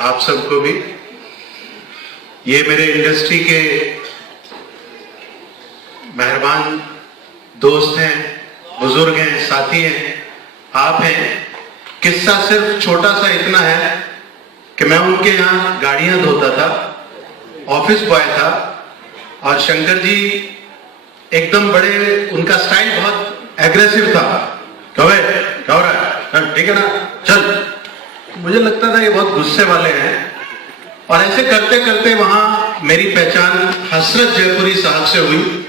आप सबको भी। ये मेरे इंडस्ट्री के मेहरबान दोस्त हैं, बुजुर्ग हैं, साथी हैं, आप हैं। किस्सा सिर्फ छोटा सा इतना है कि मैं उनके यहाँ गाड़ियां धोता था, ऑफिस बॉय था, और शंकर जी एकदम बड़े, उनका स्टाइल बहुत एग्रेसिव था। कहे क्या हो रहा है, ठीक है ना, चल। मुझे लगता था ये बहुत गुस्से वाले हैं, और ऐसे करते करते वहां मेरी पहचान हसरत जयपुरी साहब से हुई।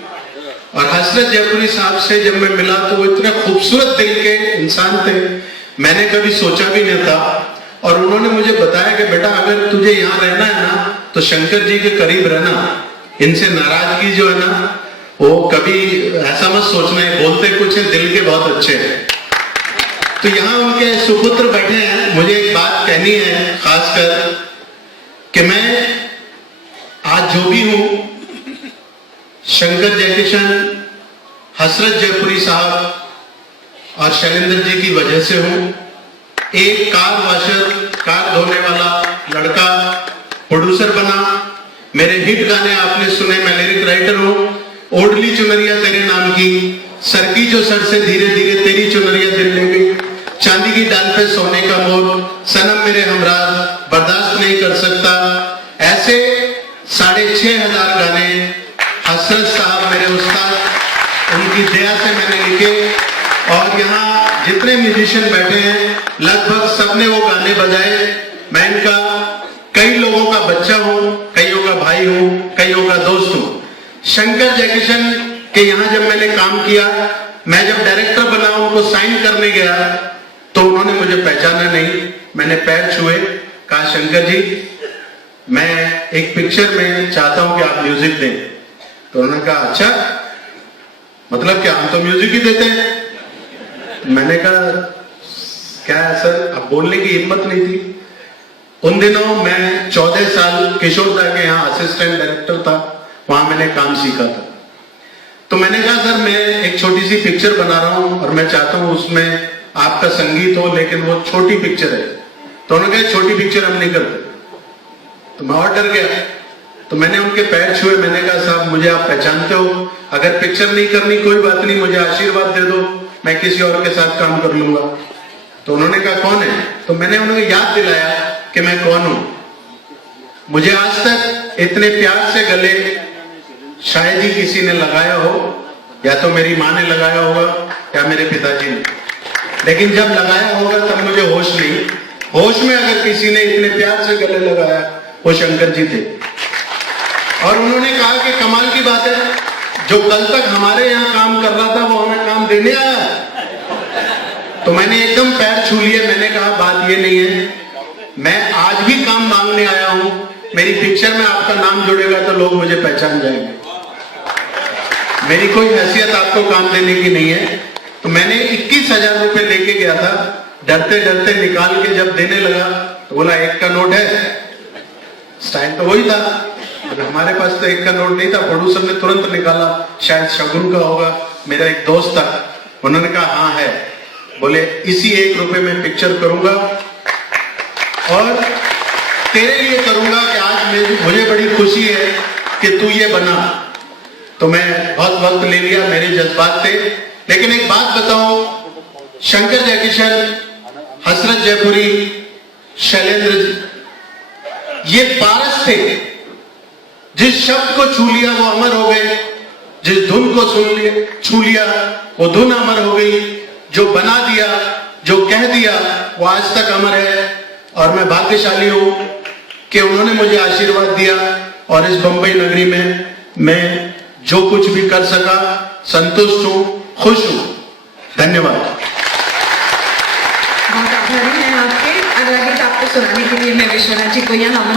और हसरत जयपुरी साहब से जब मैं मिला तो वो इतने खूबसूरत दिल के इंसान थे, मैंने कभी सोचा भी नहीं था। और उन्होंने मुझे बताया कि बेटा अगर तुझे यहाँ रहना है ना तो शंकर जी के करीब रहना, इनसे नाराजगी जो है ना वो कभी ऐसा मत सोचना है, बोलते कुछ है दिल के बहुत अच्छे हैं। तो यहाँ उनके सुपुत्र बैठे हैं, मुझे एक बात कहनी है खासकर कि मैं आज जो भी हूं शंकर जयकिशन, हसरत जयपुरी साहब और शैलेंद्र जी की वजह से हूं। एक कार वॉशर, कार धोने वाला लड़का प्रोड्यूसर बना। मेरे हिट गाने आपने सुने, मैं लिरिक राइटर हूं। ओढ़ली चुनरिया तेरे नाम की, सर की जो सर से धीरे धीरे तेरी चुनरिया दिल ले गई, चांदी की डाल पे सोने का मोर, सनम मेरे हमराज बर्दाश्त नहीं कर सकता। ऐसे 6,500 गाने हसरत साहब मेरे उस्ताद, उनकी दया से मैंने लिखे। और यहाँ जितने म्यूजिशियन बैठे हैं लगभग सबने वो गाने बजाए। मैं इनका कई लोगों का बच्चा हूँ, कईयों का भाई हूँ, कईयों का दोस्त हूँ। शंकर जयकिशन के यहाँ जब मैंने काम किया, मैं जब डायरेक्टर बना उनको साइन करने गया तो उन्होंने मुझे पहचाना नहीं। मैंने पैर छुए, कहा शंकर जी मैं एक पिक्चर में चाहता हूं कि आप म्यूजिक दें। तो उन्होंने कहा अच्छा, मतलब क्या, हम तो म्यूजिक ही देते हैं। मैंने कहा क्या है सर, अब बोलने की हिम्मत नहीं थी। उन दिनों मैं 14 साल किशोर दा के यहाँ असिस्टेंट डायरेक्टर था, वहां मैंने काम सीखा था। तो मैंने कहा सर मैं एक छोटी सी पिक्चर बना रहा हूं और मैं चाहता हूं उसमें आपका संगीत हो, लेकिन वो छोटी पिक्चर है। तो उन्होंने कहा छोटी पिक्चर हम नहीं करते। तो मैं और डर गया। तो मैंने उनके पैर छुए, मैंने कहा साहब मुझे आप पहचानते हो, अगर पिक्चर नहीं करनी कोई बात नहीं, मुझे आशीर्वाद दे दो, मैं किसी और के साथ काम कर लूंगा। तो उन्होंने कहा कौन है, तो मैंने उन्हें याद दिलाया कि मैं कौन हूं। मुझे आज तक इतने प्यार से गले शायद ही किसी ने लगाया हो, या तो मेरी माँ ने लगाया होगा या मेरे पिताजी ने, लेकिन जब लगाया होगा तब मुझे होश नहीं। होश में अगर किसी ने इतने प्यार से गले लगाया वो शंकर जी थे। और उन्होंने कहा कि कमाल की बात है, जो कल तक हमारे यहाँ काम कर रहा था वो हमें काम देने आया। तो मैंने एकदम पैर छू लिए, मैंने कहा बात ये नहीं है, मैं आज भी काम मांगने आया हूं। मेरी पिक्चर में आपका नाम जुड़ेगा तो लोग मुझे पहचान जाएंगे। मेरी कोई हैसियत आपको काम देने की नहीं है। तो मैंने 21,000 रुपए लेके गया था, डरते डरते निकाल के जब देने लगा तो बोला 1 का नोट है। स्टाइल तो वही था, हमारे पास तो 1 का नोट नहीं था। प्रोड्यूसर ने तुरंत निकाला, शायद शगुन का होगा, मेरा एक दोस्त था। उन्होंने कहा हाँ है। बोले इसी 1 रुपए में पिक्चर करूंगा और तेरे लिए करूंगा कि आज मुझे बड़ी खुशी है कि तू ये बना। तो मैं बहुत वक्त ले लिया, मेरे जज्बात थे। लेकिन एक बात बताऊं, शंकर जयकिशन, हसरत जयपुरी, शैलेंद्र जी ये पारस थे। जिस शब्द को छू लिया वो अमर हो गए, जिस धुन को छू लिया वो धुन अमर हो गई। जो बना दिया, जो कह दिया वो आज तक अमर है। और मैं भाग्यशाली हूं कि उन्होंने मुझे आशीर्वाद दिया और इस बंबई नगरी में मैं जो कुछ भी कर सका संतुष्ट हूं, खुश हूं। धन्यवाद। बहुत आभारी हैं आपके। अगला गीत आपको सुनाने के लिए मैं विश्वनाथ जी को यहाँ